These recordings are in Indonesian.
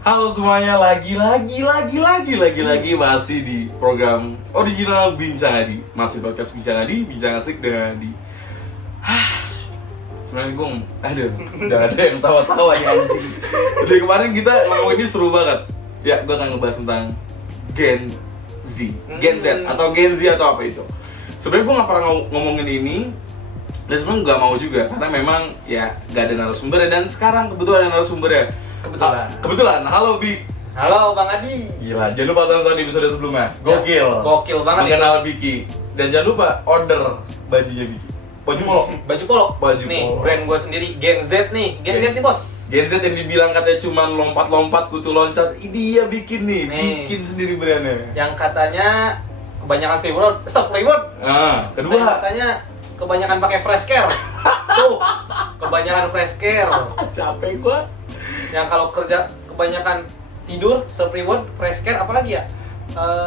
Halo semuanya, lagi masih di program original Bincang Adi. Masih podcast Bincang Adi, Bincang Asik dengan Adi. Sebenarnya gue, udah ada yang tawa-tawa nih anjing. Dari kemarin kita ngomong ini seru banget. Ya, gue akan ngebahas tentang Gen Z atau Gen Z atau apa itu. Sebenarnya gue gak pernah ngomongin ini, dan sebenarnya gak mau juga, karena memang ya gak ada narasumber. Dan sekarang kebetulan ada narasumber ya. Kebetulan, halo Bi. Halo Bang Adi. Gila, jangan lupa tonton episode sebelumnya. Gokil banget mengenal Biki. Dan jangan lupa order bajunya Biki. Baju polo. Nih, brand gue sendiri Gen Z nih. Gen Z nih bos. Gen Z yang dibilang katanya cuma lompat-lompat, kutu loncat, ini dia bikin nih. Bikin sendiri brandnya. Yang katanya kebanyakan reward. Nah, kedua yang katanya kebanyakan pakai fresh care. Tuh, kebanyakan fresh care. Capek gua. Yang kalau kerja kebanyakan tidur, reward, fresh care, apalagi ya?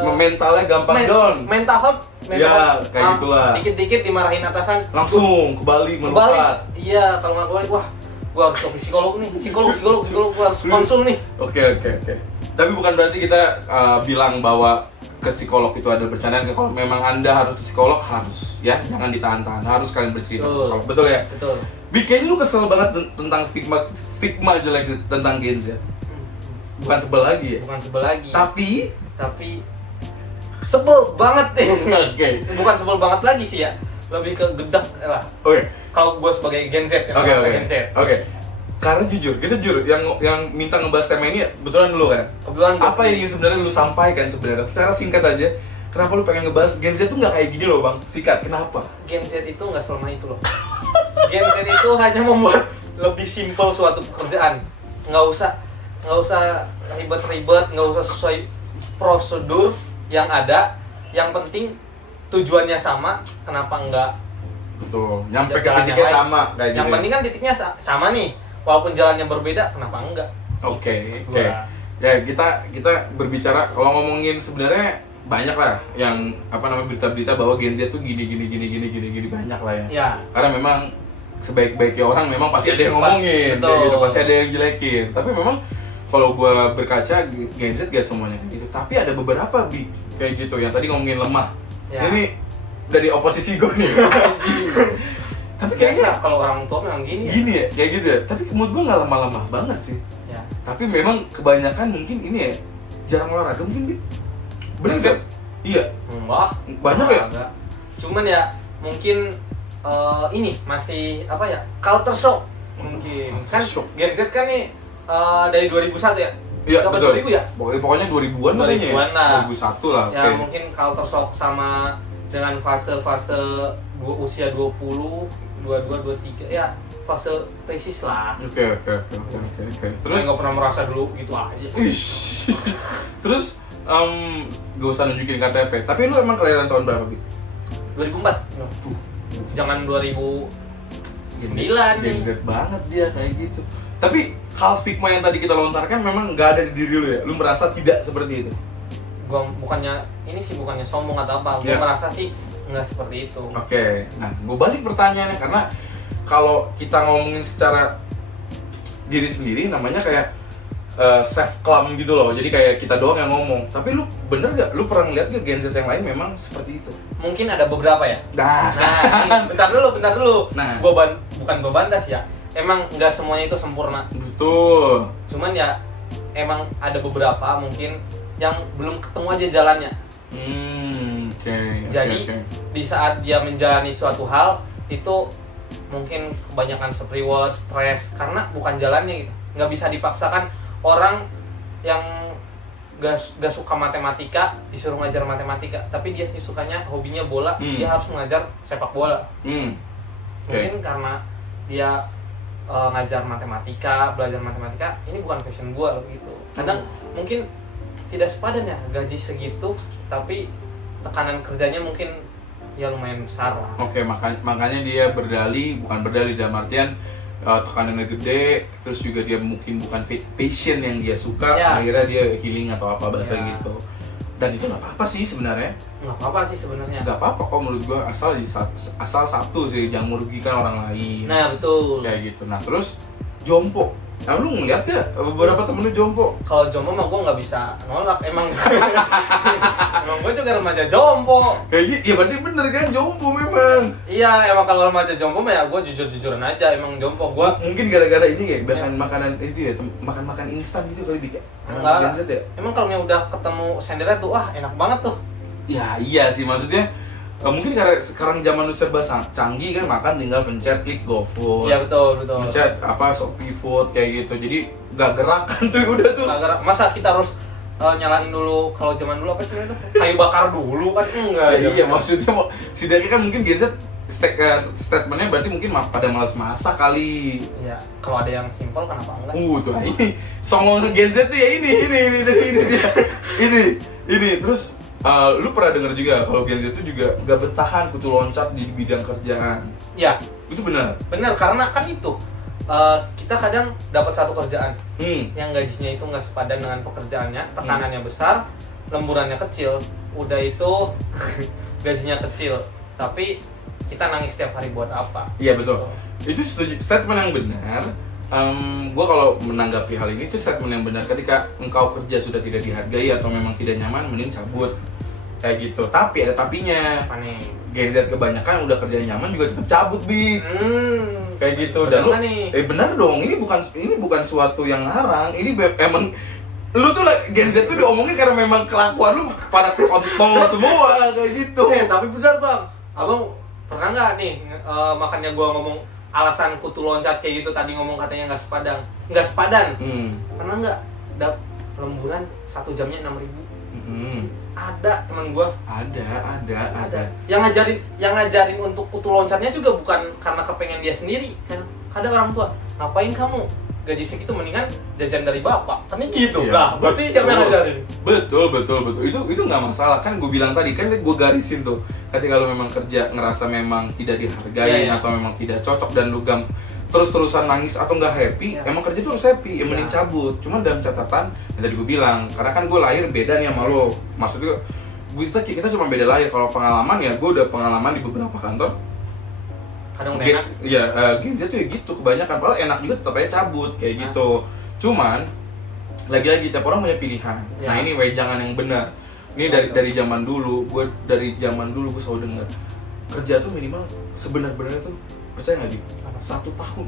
Mentalnya gampang down. Mental health. Ya, kayak gitulah. Dikit-dikit dimarahin atasan. Langsung ke Bali melukat. Iya, kalau nggak keluar, wah, gua harus ke psikolog nih. Psikolog, gua harus konsul nih. Oke. Tapi bukan berarti kita bilang bahwa ke psikolog itu ada bercandaan. Kalau memang Anda harus ke psikolog, harus ya, jangan ditahan-tahan. Harus kalian bercerita ke psikolog. Betul ya? Betul. Bi, kayaknya lu kesel banget tentang stigma jelek tentang Gen Z. Bukan sebel lagi ya? Bukan sebel lagi. Tapi sebel banget nih. Oke. Bukan sebel banget lagi sih ya. Lebih ke gedek lah. Oke. Kalau gue sebagai Gen Z, Gen Z. Oke. Karena jujur yang minta ngebahas tema ini kebetulan dulu kan. Kebetulan apa yang ingin sebenarnya lu sampaikan sebenarnya secara singkat aja? Kenapa lu pengen ngebahas Gen Z tuh nggak kayak gini loh bang? Sikat, kenapa? Gen Z itu nggak selama itu loh. Gen Z itu hanya membuat lebih simpel suatu pekerjaan. Nggak usah ribet-ribet, nggak usah sesuai prosedur yang ada. Yang penting tujuannya sama. Kenapa nggak? Betul. Nyampe ke titiknya sama kayak gitu. Yang penting kan titiknya sama nih. Walaupun jalannya berbeda, kenapa enggak? Oke. Ya kita berbicara kalau ngomongin sebenarnya banyak lah yang berita-berita bahwa Gen Z tuh gini banyak lah ya. Ya. Karena memang sebaik-baiknya orang memang pasti ada yang ngomongin, kayak gitu, pasti ada yang jelekin. Tapi memang kalau gua berkaca Gen Z gak semuanya kayak gitu. Tapi ada beberapa kayak gitu yang tadi ngomongin lemah. Ya. Ini dari oposisi gua nih. Tapi kayaknya kalau orang tua memang gini ya, kayak gitu ya. Tapi menurut gua nggak lemah-lemah banget sih. Ya. Tapi memang kebanyakan mungkin ini ya jarang olahraga mungkin. Bener nggak? Iya. Wah, banyak ya. Cuman ya mungkin ini masih apa ya, culture shock mungkin. Kan Gen Z kan nih dari 2001 ya. Iya betul. 2000 ya. Pokoknya 2000-an kayaknya ya. 2001 lah. Ya mungkin culture shock sama dengan fase-fase usia 20, 22, 23 ya, fase krisis lah. Oke. Terus nggak pernah merasa dulu gitu aja. Terus gak usah nunjukin KTP. Tapi lu emang kelahiran tahun berapa, Bi? 2004. Jangan 2009 Gen Z banget dia kayak gitu. Tapi hal stigma yang tadi kita lontarkan memang nggak ada di diri lu ya? Lu merasa tidak seperti itu? Gua bukannya sombong atau apa, gua merasa sih nggak seperti itu. Oke. Nah, gua balik pertanyaannya karena kalau kita ngomongin secara diri sendiri namanya kayak self claim gitu loh. Jadi kayak kita doang yang ngomong. Tapi lu bener gak? Lu pernah ngeliat gak Gen Z yang lain memang seperti itu? Mungkin ada beberapa ya. Nah, bentar dulu. Nah, bukan gua bantah ya. Emang nggak semuanya itu sempurna. Betul. Cuman ya emang ada beberapa mungkin yang belum ketemu aja jalannya. Jadi di saat dia menjalani suatu hal itu mungkin kebanyakan reward, stres karena bukan jalannya gitu. Nggak bisa dipaksakan orang yang gak suka matematika disuruh ngajar matematika, tapi dia sukanya hobinya bola, dia harus mengajar sepak bola. Mungkin karena dia ngajar matematika, belajar matematika, ini bukan passion gue gitu. Kadang mungkin tidak sepadan ya gaji segitu, tapi tekanan kerjanya mungkin ya lumayan besar lah. Oke, makanya dia bukan berdalih dalam artian tekanannya gede, terus juga dia mungkin bukan passion yang dia suka, akhirnya dia healing atau apa bahasa gitu. Dan itu nggak apa-apa sih sebenarnya. Nggak apa-apa sih sebenarnya. Nggak apa-apa kok menurut gua, asal satu sih, jangan merugikan orang lain. Nah betul. Kayak gitu. Nah terus jompo Nah, lu ngeliat gak beberapa temen lu jompo? Kalau jompo mah gue nggak bisa nolak emang. Emang gue juga remaja jompo. Ya berarti bener kan jompo memang. Iya, emang kalau remaja jompo mah ya gue jujur-jujuran aja emang jompo gue. Mungkin gara-gara ini kayak makan makanan itu ya, makan instan gitu kali Bik ya? Enggak. Gen Z ya? Emang kalau udah ketemu sendernya tuh, wah enak banget tuh. Ya iya sih, maksudnya mungkin karena sekarang zaman udah serba canggih kan, makan tinggal pencet klik GoFood. Iya betul. Pencet Shopee Food kayak gitu. Jadi gak gerakan tuh udah tuh. Nggak gerak. Masa kita harus nyalain dulu, kalau zaman dulu apa sih itu? Kayu bakar dulu kan enggak. Ya, iya, maksudnya setidaknya kan mungkin Gen Z statementnya berarti mungkin pada malas masak kali. Iya, kalau ada yang simpel kenapa enggak? Tuh ini songong Gen Z tuh ya ini dia. Ini terus lu pernah dengar juga kalau Gen Z itu juga gak bertahan kutu loncat di bidang kerjaan. Ya, Itu benar. benar karena kan itu kita kadang dapat satu kerjaan yang gajinya itu nggak sepadan dengan pekerjaannya, tekanannya besar, lemburannya kecil, udah itu gajinya kecil, tapi kita nangis setiap hari buat apa? Iya betul. Itu statement yang benar. Gue kalau menanggapi hal ini itu statement yang benar. Ketika engkau kerja sudah tidak dihargai atau memang tidak nyaman, mending cabut kayak gitu. Tapi ada tapinya. Apa nih? Gen Z kebanyakan udah kerja nyaman juga tetap cabut Bi. Kayak gitu. Dan lu, benar dong. Ini bukan suatu yang ngarang. Ini emang lu tuh Gen Z tuh diomongin karena memang kelakuan lu pada kontol semua kayak gitu. Tapi benar bang, abang pernah nggak nih makanya gua ngomong alasan kutu loncat kayak gitu tadi ngomong katanya nggak sepadan. Pernah nggak lemburan 1 jamnya 6.000? Ada teman gua. Ada. Yang ngajarin untuk kutu loncatnya juga bukan karena kepengen dia sendiri kan. Ada orang tua, ngapain kamu gaji segitu mendingan jajan dari bapak kan gitu. Iya. Nah, berarti siapa yang ngajarin? Betul. Itu nggak masalah kan, gue bilang tadi kan gue garisin tuh. Ketika lu memang kerja ngerasa memang tidak dihargai atau memang tidak cocok dan lu terus-terusan nangis atau nggak happy, emang kerja tuh harus happy, ya mending cabut. Cuman dalam catatan yang tadi gue bilang, karena kan gue lahir beda nih sama lo. Maksudnya kita cuma beda lahir. Kalau pengalaman ya gue udah pengalaman di beberapa kantor. Kadang udah enak. Iya, Gen Z tuh ya gitu kebanyakan. Padahal enak juga tetap aja cabut kayak gitu. Cuman lagi-lagi tiap orang punya pilihan. Nah ini wejangan yang benar. Ini dari zaman dulu, gue selalu dengar kerja tuh minimal sebenarnya tuh, percaya nggak di 1 tahun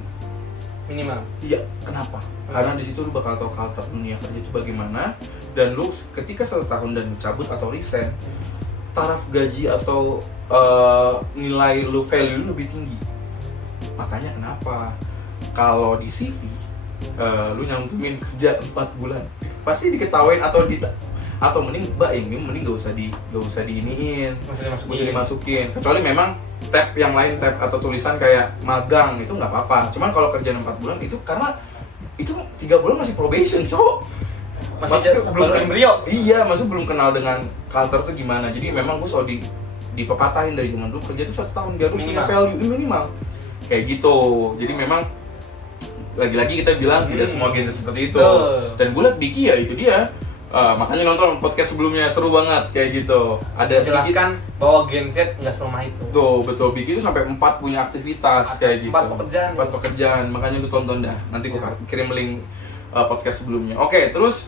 minimal. Iya, kenapa? Karena di situ lu bakal tahu culture dunia kerja itu bagaimana, dan lu ketika 1 tahun dan cabut atau resign, taraf gaji atau nilai lu value lu lebih tinggi. Makanya kenapa kalau di CV lu nyantumin kerja 4 bulan pasti diketawain atau mending mending gak usah diiniin, mesti dimasukin. Kecuali memang tab yang lain, tab atau tulisan kayak magang itu nggak apa-apa. Cuman kalau kerjaan 4 bulan itu karena itu 3 bulan masih probation, cowok. Masih belum embrio. Iya, masih belum kenal dengan culture tuh gimana. Jadi memang gue selalu dipepatahin dari zaman dulu kerja tuh 1 tahun biar lu punya value minimal. Kayak gitu. Jadi memang lagi-lagi kita bilang tidak semua Gen Z seperti itu. Dan gue liat Biki ya itu dia. Makanya nonton podcast sebelumnya seru banget kayak gitu. Ada menjelaskan bahwa Gen Z nggak selemah itu. Tuh betul, Biki itu sampai 4 punya aktivitas kayak gitu. 4 pekerjaan. Makanya lu tonton dah. Nanti gue kirim link podcast sebelumnya. Oke, terus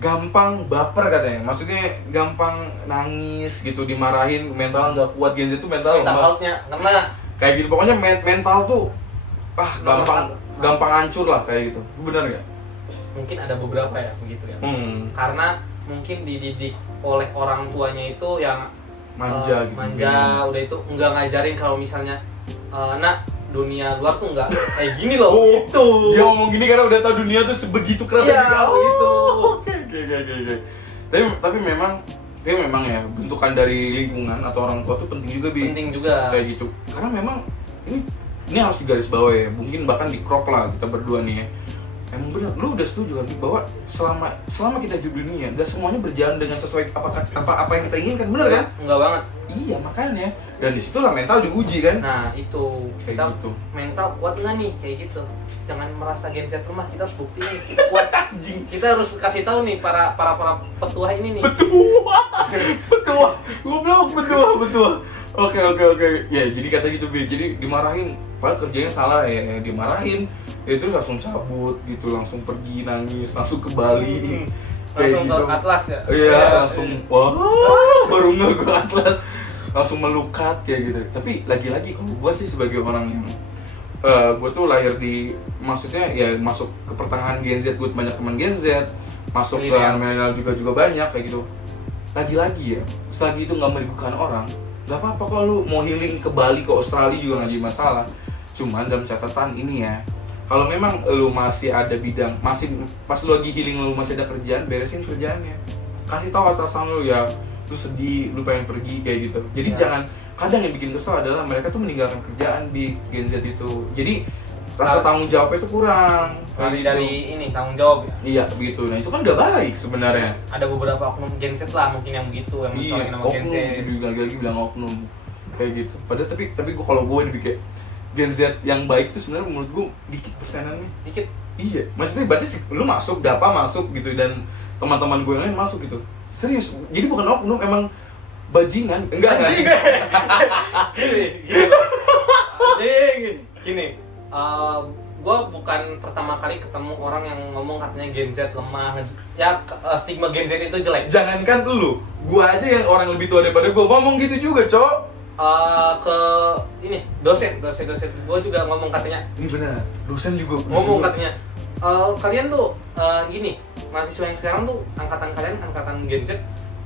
gampang baper katanya. Maksudnya gampang nangis gitu, dimarahin, mental nggak kuat. Gen Z itu mental health-nya kena kayak gitu. Pokoknya mental tuh gampang hancur lah kayak gitu. Benar nggak? Mungkin ada beberapa ya begitu ya. Karena mungkin dididik oleh orang tuanya itu yang manja gitu. Udah itu nggak ngajarin kalau misalnya nak dunia luar tuh nggak kayak gini loh. Itu. Dia ngomong gini karena udah tahu dunia tuh sebegitu keras gitu. Oke. Tapi memang ya bentukan dari lingkungan atau orang tua tuh penting juga, Bi. Penting juga. Kayak gitu. Karena memang ini harus digarisbawahi ya. Mungkin bahkan di crop lah kita berdua nih ya. Emang benar, lu udah setuju kan bahwa selama kita hidup di dunia, gak semuanya berjalan dengan sesuai apa yang kita inginkan, bener kan? Enggak banget. Iya makanya, dan disitulah mental diuji kan? Nah itu, kayak gitu. Mental kuat nggak nih kayak gitu? Jangan merasa Gen Z rumah, kita harus buktiin kita kuat. Kita harus kasih tahu nih para petua ini nih. Petua, goblok petua. Oke. Ya jadi kata gitu, Bi. Jadi dimarahin, padahal kerjanya salah ya dimarahin. ya terus langsung cabut gitu, langsung pergi nangis, langsung ke Bali. Langsung ke Atlas ya? Iya, langsung wah baru nggak ke Atlas, langsung melukat kayak gitu. Tapi lagi-lagi kalau gue sih sebagai orang yang gue tuh lahir di, maksudnya ya masuk ke pertengahan Gen Z, gue banyak teman Gen Z, masuk ke milenial juga banyak kayak gitu. Lagi-lagi ya, selagi itu nggak merugikan orang, nggak apa-apa kalau lu mau healing ke Bali, ke Australia juga nggak jadi masalah. Cuman dalam catatan ini ya, kalau memang lu masih ada bidang, masih pas lu lagi healing lu masih ada kerjaan, beresin kerjaannya. Kasih tahu atasan lu ya, lu sedih, lu pengen pergi kayak gitu. Jadi jangan, kadang yang bikin kesel adalah mereka tuh meninggalkan kerjaan di Gen Z itu. Jadi rasa tanggung jawabnya itu kurang. Dari ini tanggung jawab ya. Iya begitu. Nah itu kan gak baik sebenarnya. Ada beberapa oknum Gen Z lah mungkin yang begitu, yang mencolok nama Gen Z. Oknum, itu lagi bilang oknum kayak gitu. Padahal tapi gua, kalau gue kayak Gen Z yang baik tuh sebenarnya menurut gue dikit persenannya. Dikit. Iya, maksudnya berarti lu masuk, Dapa masuk gitu, dan teman-teman gue yang lain masuk gitu. Serius, jadi bukan oknum, emang bajingan. Enggak. Gini. Gue bukan pertama kali ketemu orang yang ngomong katanya Gen Z lemah. Ya stigma Gen Z itu jelek. Jangankan lu, gue aja yang orang lebih tua daripada gue ngomong gitu juga, Cok. Ke ini dosen gue juga ngomong katanya, Ini benar, dosen juga ngomong katanya, kalian tuh gini, mahasiswa yang sekarang tuh angkatan kalian, angkatan Gen Z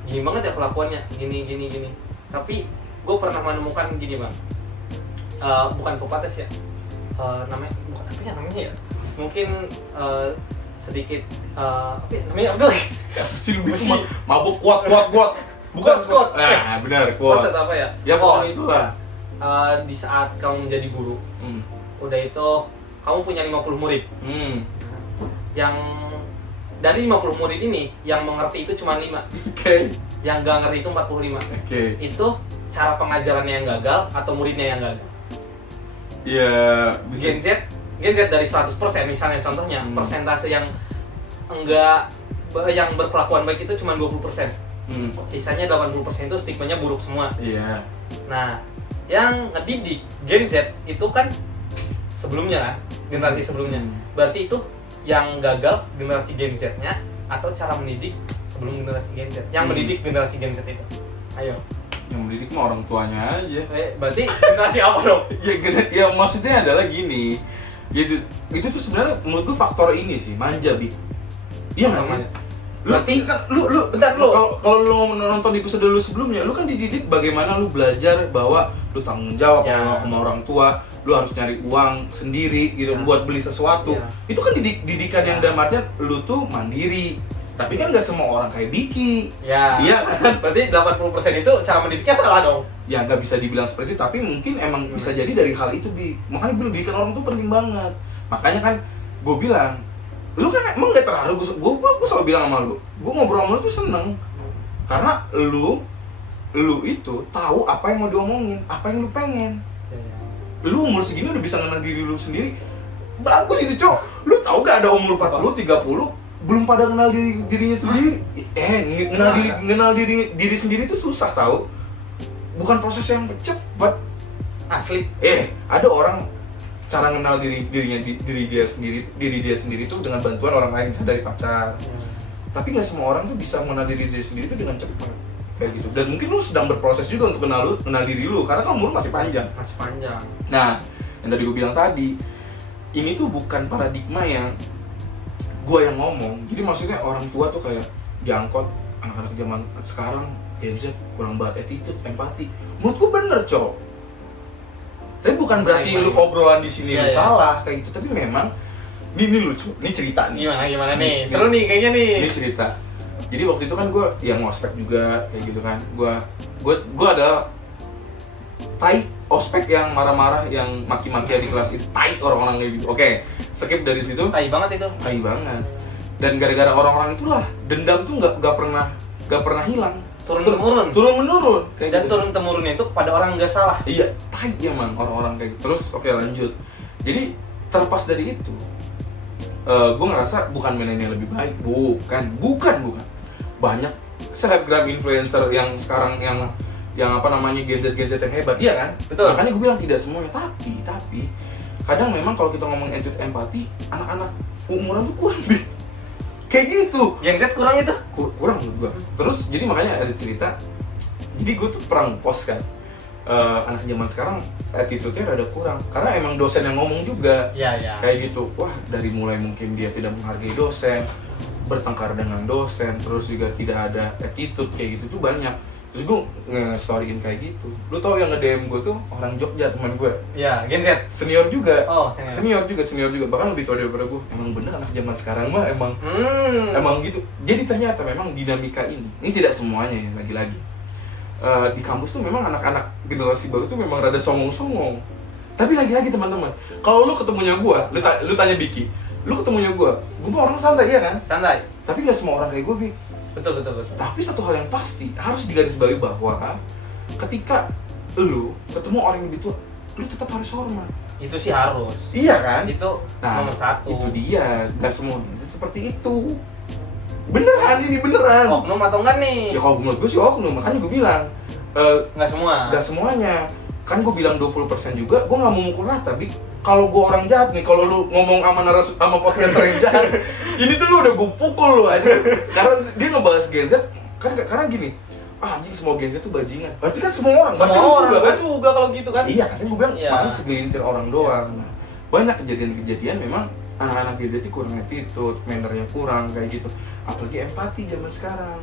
gini banget ya kelakuannya, gini. Tapi gue pernah menemukan gini bang, bukan pepatah ya, namanya bukan apa ya namanya ya, mungkin sedikit apa ya namanya, si lebih mabuk kuat. Bukan quote. Nah, benar, quote. Apa ya? Ya pokoknya itulah. Di saat kamu menjadi guru, udah itu kamu punya 50 murid. Yang dari 50 murid ini, yang mengerti itu cuma 5. Oke. Yang gak ngerti itu 45. Oke. Itu cara pengajarannya yang gagal atau muridnya yang gagal. Ya, bisa. Gen Z dari 100% misalnya contohnya, persentase yang enggak, yang berkelakuan baik itu cuma 20%. Sisanya 80% itu stigmanya buruk semua. Iya. Nah, yang ngedidik Gen Z itu kan sebelumnya kan, generasi sebelumnya. Berarti itu yang gagal generasi Gen Z-nya atau cara mendidik sebelum generasi Gen Z. Yang mendidik generasi Gen Z itu. Ayo. Yang mendidik mah orang tuanya aja. Berarti generasi apa dong? Ya maksudnya adalah gini. Itu tuh sebenarnya menurut gue faktor ini sih, manja, Bi. Iya enggak sih? Berarti lu kalau lu nonton di episode lu sebelumnya, lu kan dididik bagaimana lu belajar bahwa lu tanggung jawab sama orang tua, lu harus nyari uang sendiri gitu buat beli sesuatu. Itu kan didikan yang dalam artian lu tuh mandiri. Tapi kan nggak semua orang kayak Diki. Iya kan? Berarti 80% itu cara mendidiknya salah dong. Ya nggak bisa dibilang seperti itu, tapi mungkin emang bisa jadi dari hal itu, Bi. Makanya pendidikan orang tuh penting banget. Makanya kan gue bilang, lu kan emang gak terharu, gue selalu bilang sama lu, gue ngobrol sama lu tuh seneng karena lu itu tahu apa yang mau diomongin, apa yang lu pengen. Lu umur segini udah bisa kenal diri lu sendiri, bagus itu, Cok. Lu tahu gak ada umur 40, 30 belum pada kenal dirinya sendiri. Kenal diri sendiri itu susah, tahu, bukan proses yang cepat asli. Ada orang cara mengenal diri dia sendiri itu dengan bantuan orang lain, misalnya dari pacar. Tapi nggak semua orang tuh bisa mengenal diri dia sendiri itu dengan cepat kayak gitu. Dan mungkin lu sedang berproses juga untuk kenal diri lu, karena kan umur masih panjang. Nah, yang tadi gue bilang tadi, ini tuh bukan paradigma yang gue yang ngomong. Jadi maksudnya orang tua tuh kayak diangkut, anak-anak zaman sekarang Gen Z kurang banget attitude, empati. Menurut gue bener, Cok. Tapi bukan berarti lu obrolan di sini lu salah kayak gitu, tapi memang ini lucu. Ini cerita nih. Gimana nih? Seru nih kayaknya nih. Ini cerita. Jadi waktu itu kan gue yang ospek juga kayak gitu kan. Gue ada tai ospek yang marah-marah, yang maki-maki di kelas itu, tai orang-orang kayak gitu. Oke, skip dari situ. Tai banget itu. Tai banget. Dan gara-gara orang-orang itulah dendam tuh nggak pernah hilang. Turun menurun kayak dan gitu. turun temurunnya itu kepada orang nggak salah. Iya, tai emang orang-orang kayak gitu. Terus oke, lanjut. Jadi terlepas dari itu, gue ngerasa bukan milenial lebih baik, bukan. Banyak selebgram influencer yang sekarang yang apa namanya Gen Z yang hebat, iya kan? Betul. Makanya gue bilang tidak semuanya, tapi kadang memang kalau kita ngomongin attitude empati, anak-anak umuran tuh kurang deh. Kayak gitu. Gen Z kurang itu. Kurang menurut gua. Terus jadi makanya ada cerita. Jadi gua tuh pernah post kan. Anak zaman sekarang attitude-nya rada kurang karena emang dosen yang ngomong juga. Iya. Kayak gitu. Wah, dari mulai mungkin dia tidak menghargai dosen, bertengkar dengan dosen, terus juga tidak ada attitude kayak gitu tuh banyak. Terus gue nge-storyin kayak gitu. Lu tau yang nge-DM gue tuh orang Jogja, teman gue. Iya, Gen Z. Senior juga. Oh, senior juga. Bahkan lebih tua daripada gue. Emang bener anak zaman sekarang mah emang gitu. Jadi ternyata memang dinamika ini tidak semuanya ya, lagi-lagi. Di kampus tuh memang anak-anak generasi baru tuh memang rada songong-songong. Tapi lagi-lagi teman-teman, kalau lu ketemunya gue, lu tanya Biki, lu ketemunya gue mah orang santai iya kan? Santai. Tapi nggak semua orang kayak gue, Bik. Betul. Tapi satu hal yang pasti harus digarisbawahi bahwa ketika lu ketemu orang yang lebih tua, lu tetap harus hormat. Itu sih harus. Iya kan? Itu Nah, nomor satu. itu dia, nggak semua seperti itu. Beneran. Oknum atau enggak nih? Ya kalau menurut gue sih oknum, makanya gue bilang Nggak semua. nggak semuanya. Kan gue bilang 20% juga, gue nggak mau mukul rata, Bik. Kalau gue orang jahat nih, kalau lu ngomong sama podcaster yang jahat, ini tuh lu udah gue pukul lu aja. Karena dia ngebahas Gen Z, karena gini, anjing semua Gen Z tuh bajingan. Berarti kan semua orang, berarti lu juga kan? juga kalau gitu kan. Iya, kan gue bilang, Iya. makanya segelintir orang doang. Nah, banyak kejadian-kejadian memang anak-anak Gen Z itu kurang attitude, mannernya kurang, kayak gitu. Apalagi empati zaman sekarang.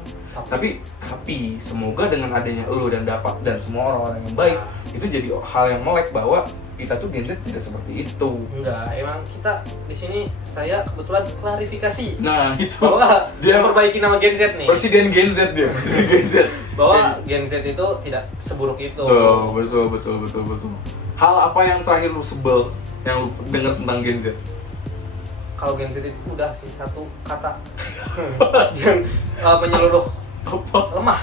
Tapi semoga dengan adanya lu dan semua orang-orang yang baik, itu jadi hal yang melek bahwa kita tuh Gen Z tidak seperti itu. Enggak, emang kita di sini saya kebetulan klarifikasi Nah, itu bahwa dia memperbaiki nama Gen Z nih. Presiden Gen Z dia, Presiden Gen Z. Bahwa Gen Z itu tidak seburuk itu. Oh, betul. Hal apa yang terakhir lu sebel yang lu dengar tentang Gen Z? Kalau Gen Z itu udah sih satu kata yang menyeluruh Apa? lemah.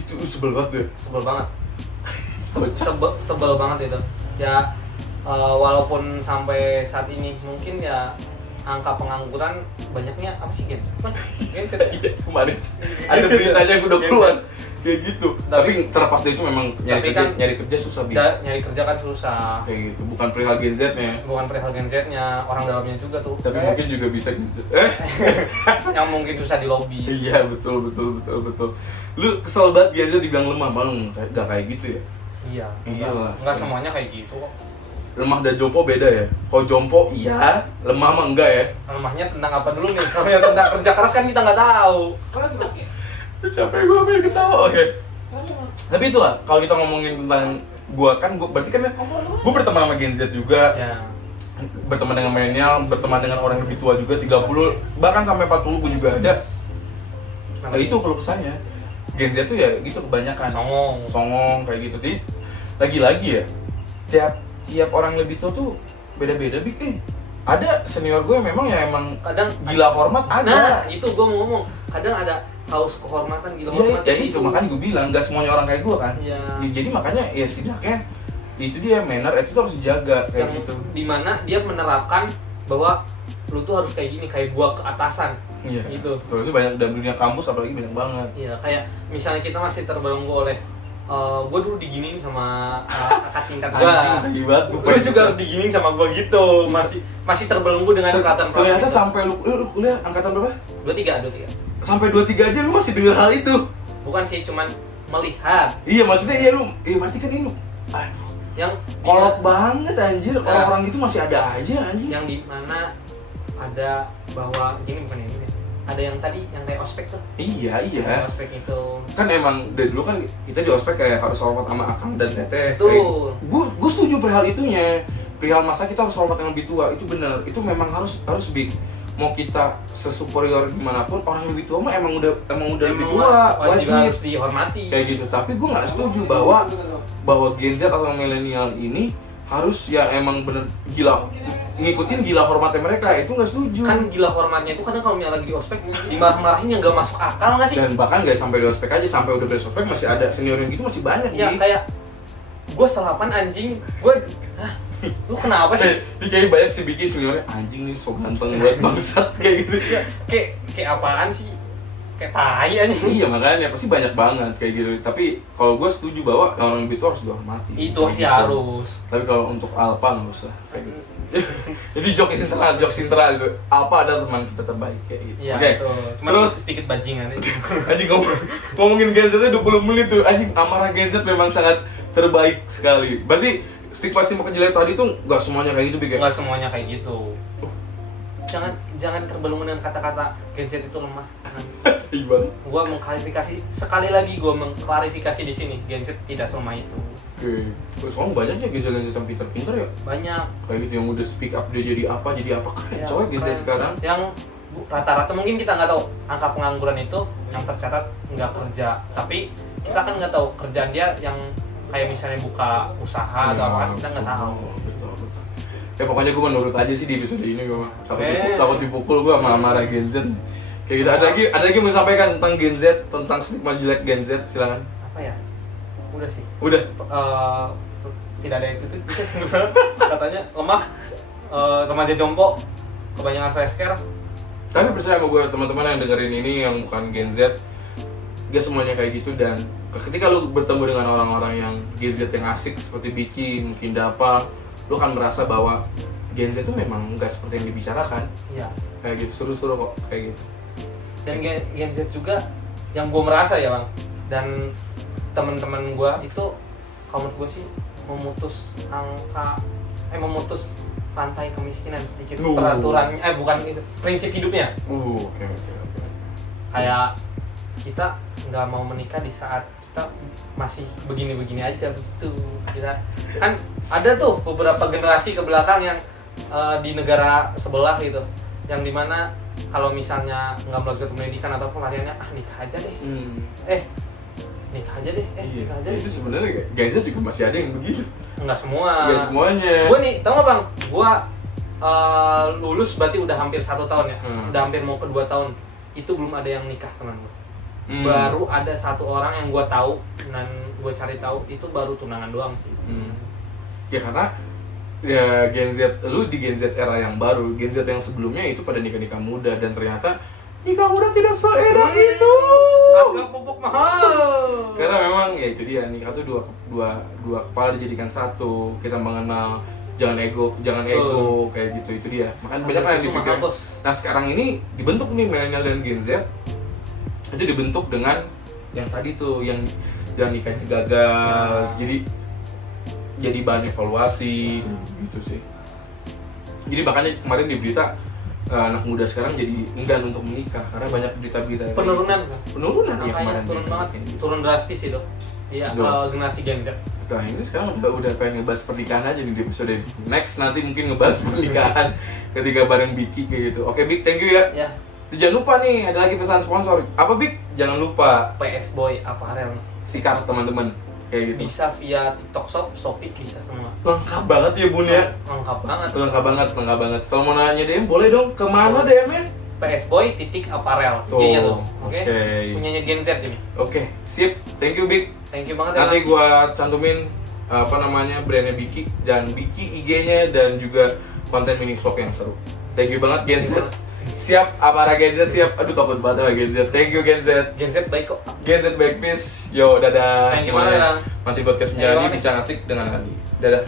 Itu lu sebel banget ya. Sebel banget. Kocak. Sebel banget itu. Ya walaupun sampai saat ini mungkin ya angka pengangguran banyaknya apa sih Gen Z? Gen Z. Iya, kemarin ada beritanya gue udah keluar kayak gitu. Tapi terlepas dari itu memang nyari kerja susah, Bi. Nyari kerja kan susah. Kayak gitu, bukan perihal Gen Z-nya. Bukan perihal Gen Z-nya, orang dalamnya juga tuh. Tapi mungkin juga bisa Gen Z. Yang mungkin susah di lobby. Iya, betul. Lu kesel banget Gen Z dibilang lemah, Bang. Gak kayak gitu ya? Iya. Iyalah. Enggak semuanya kayak gitu kok. Lemah dan jompo beda ya? Kalau jompo iya, lemah mah enggak ya? Lemahnya tentang apa dulu nih? Kalau yang tentang kerja keras kan kita nggak tahu. Capek gue pengen ketawa, oke. Tapi itulah, kalau kita ngomongin tentang berarti kan gue berteman sama Gen Z juga, Ya. berteman dengan milenial, berteman dengan orang lebih tua juga, 30, bahkan sampai 40 gue juga ada. Nah, itu kalau kesannya Gen Z tuh ya gitu kebanyakan songong kayak gitu. Jadi lagi-lagi ya, tiap orang lebih tua tuh beda-beda, Bik. Ada senior gue memang Kadang gila hormat ada. Nah, itu gue mau ngomong. Kadang ada haus kehormatan, gila hormat. Ya itu makanya gue bilang gak semuanya orang kayak gue kan. Iya. Jadi makanya ya setidaknya itu dia manner itu tuh harus dijaga kayak Yang gitu. dimana dia menerapkan bahwa lu tuh harus kayak gini, kayak gua ke atasan. Iya. Gitu. Betul, itu banyak dalam dunia kampus apalagi banyak banget. Iya, kayak misalnya kita masih terbelenggu oleh gue dulu diginiin sama kakak tingkat gue. Anjing, tadi banget. Lu juga harus diginiin sama gue gitu. Masih terbelenggu dengan perkataan. Ternyata sampai lu kuliah angkatan berapa? 23. Sampai 23 aja lu masih dengar hal itu. Bukan sih, cuman melihat Iya, maksudnya berarti kan ini aduh, yang kolot banget anjir. Nah. Orang-orang itu masih ada aja anjing. yang di mana ada bahwa gini bukan ini. Ada yang tadi yang kayak ospek tuh. Iya. Kayak ospek itu. Kan emang dari dulu kan kita di ospek kayak harus hormat sama akang dan teteh. Betul. Gue setuju perihal itunya. Perihal masa kita harus hormat yang lebih tua, itu benar. Itu memang harus big. Mau kita sesuperior gimana pun, orang lebih tua mah emang udah lebih tua, wajib harus dihormati. kayak gitu. Tapi gue nggak setuju bahwa Gen Z atau milenial ini harus ya emang bener gila ngikutin gila hormatnya mereka, itu nggak setuju. Kan gila hormatnya itu kadang kalau misalnya lagi di ospek dimarah-marahin yang nggak masuk akal nggak sih? Dan bahkan nggak sampai di ospek aja, sampai udah beres ospek masih ada senior yang gitu, masih banyak Ya nih. kayak gue selapan anjing, lu kenapa sih? Ini kayak banyak sih bikin seniornya, anjing nih so ganteng buat bangsat kayak gitu. Kayak apaan sih? Kayak tai anjing. Iya makanya pasti banyak banget kayak gitu. Tapi kalau gue setuju bahwa orang lebih tua harus dihormati. Itu sih gitu. harus. Tapi kalau untuk alpha nggak usah kayak gitu. Jadi jokes internal itu apa ada teman kita terbaik kayak gitu. Iya, Oke. itu. Cuma Terus sedikit bajingan itu. anjing ngomongin Gen Z 20 menit tuh. Anjing amarah Gen Z memang sangat terbaik sekali. Berarti stigma jelek tadi tuh nggak semuanya kayak gitu, Bik, ya? Enggak semuanya kayak gitu. Jangan terbelenggu dengan kata-kata Gen Z itu lemah. Iya. Gua mengklarifikasi sekali lagi, gua mengklarifikasi di sini, Gen Z tidak selemah itu. Oke. Soalnya banyak ya Gen Z yang pinter-pinter ya. Banyak Kayak gitu yang udah speak up dia jadi apa keren ya, coy Gen Z keren. sekarang. Yang rata-rata mungkin kita nggak tahu angka pengangguran itu yang tercatat nggak kerja, tapi kita kan nggak tahu kerjaan dia yang kayak misalnya buka usaha atau apa kan kita nggak tahu. Betul. Ya pokoknya gue menurut aja sih di episode ini gue Eh. takut dipukul gue sama amarah Gen Z. Kayak gitu. Ada lagi mau sampaikan tentang Gen Z, tentang stigma jelek Gen Z, silakan. Apa ya? Udah sih. Udah. Tidak ada yang itu katanya lemah, remaja jompo, kebanyakan facecare. Tapi percaya sama gue teman-teman yang dengerin ini yang bukan Gen Z, gak semuanya kayak gitu. Dan ketika lu bertemu dengan orang-orang yang Gen Z yang asik seperti Biki, mungkin Dapa, lu akan merasa bahwa Gen Z itu memang gak seperti yang dibicarakan. Iya. Kayak gitu, seru-seru kok kayak gitu. Dan Gen Z juga yang gue merasa ya bang, dan teman-teman gue itu kalau menurut gue sih memutus rantai kemiskinan sedikit. Peraturan bukan itu prinsip hidupnya. Oke. Kayak kita nggak mau menikah di saat kita masih begini-begini aja begitu. Kita kan ada tuh beberapa generasi ke belakang yang di negara sebelah gitu, yang dimana kalau misalnya nggak melanjutkan pendidikan atau pelariannya nikah aja deh. Nikah aja deh. Iya. Nikah aja deh. Itu sebenarnya Gen Z juga masih ada yang begitu. Enggak semua. Gak semuanya. Gue nih, tau gak bang? Gue lulus berarti udah hampir 1 tahun ya. Udah hampir mau ke 2 tahun. Itu belum ada yang nikah teman gue. Baru ada 1 orang yang gue tahu dan gue cari tahu itu baru tunangan doang sih. Ya karena ya Gen Z, lu di Gen Z era yang baru, Gen Z yang sebelumnya itu pada nikah muda dan ternyata nikah muda tidak seenak itu. Harga pupuk mahal. Karena memang ya itu dia, nikah tuh dua kepala dijadikan satu. Kita mengenal jangan ego kayak gitu, itu dia. Makanya banyak yang dipikir. Nah sekarang ini dibentuk nih milenial dan Gen Z itu dibentuk dengan yang tadi tuh yang nikahnya gagal, jadi bahan evaluasi gitu sih. Jadi makanya kemarin di berita anak muda sekarang jadi enggan untuk menikah karena banyak berita-berita penurunan kan? Penurunan ya Angkanya kemarin turun gitu. banget, turun drastis itu. Iya, generasi Gen Z. Nah ini sekarang udah pengen ngebahas pernikahan aja nih di episode ini. Next nanti mungkin ngebahas pernikahan ketika bareng Biki kayak gitu. Oke Bik, thank you ya. Ya, Jangan lupa nih, ada lagi pesan sponsor. Apa Bik? Jangan lupa PS Boy Apparel sikat teman-teman kayak gitu. bisa via TikTok Shop, Shopee bisa semua. Lengkap banget ya Bun ya. Lengkap banget. Lengkap banget. Kalau mau nanya DM boleh dong. Kemana DM-nya? PS Boy Apparel. Tuh, IG-nya tuh. Oke. oke. Punyanya Gen Z ini. Oke, sip. Thank you Bik. Thank you banget ya. Nanti Bang. gua cantumin brandnya Biki dan Biki IG-nya dan juga konten mini vlog yang seru. Thank you banget Gen Z. Siap, amarah Gen Z siap. Aduh takut banget sama Gen Z. Thank you Gen Z. Gen Z baik kok. Gen Z back peace. Yo, dadah Thank you semuanya. banget, Bang. Masih podcast Thank you menjadi banget. bincang asik dengan Andi. Dadah.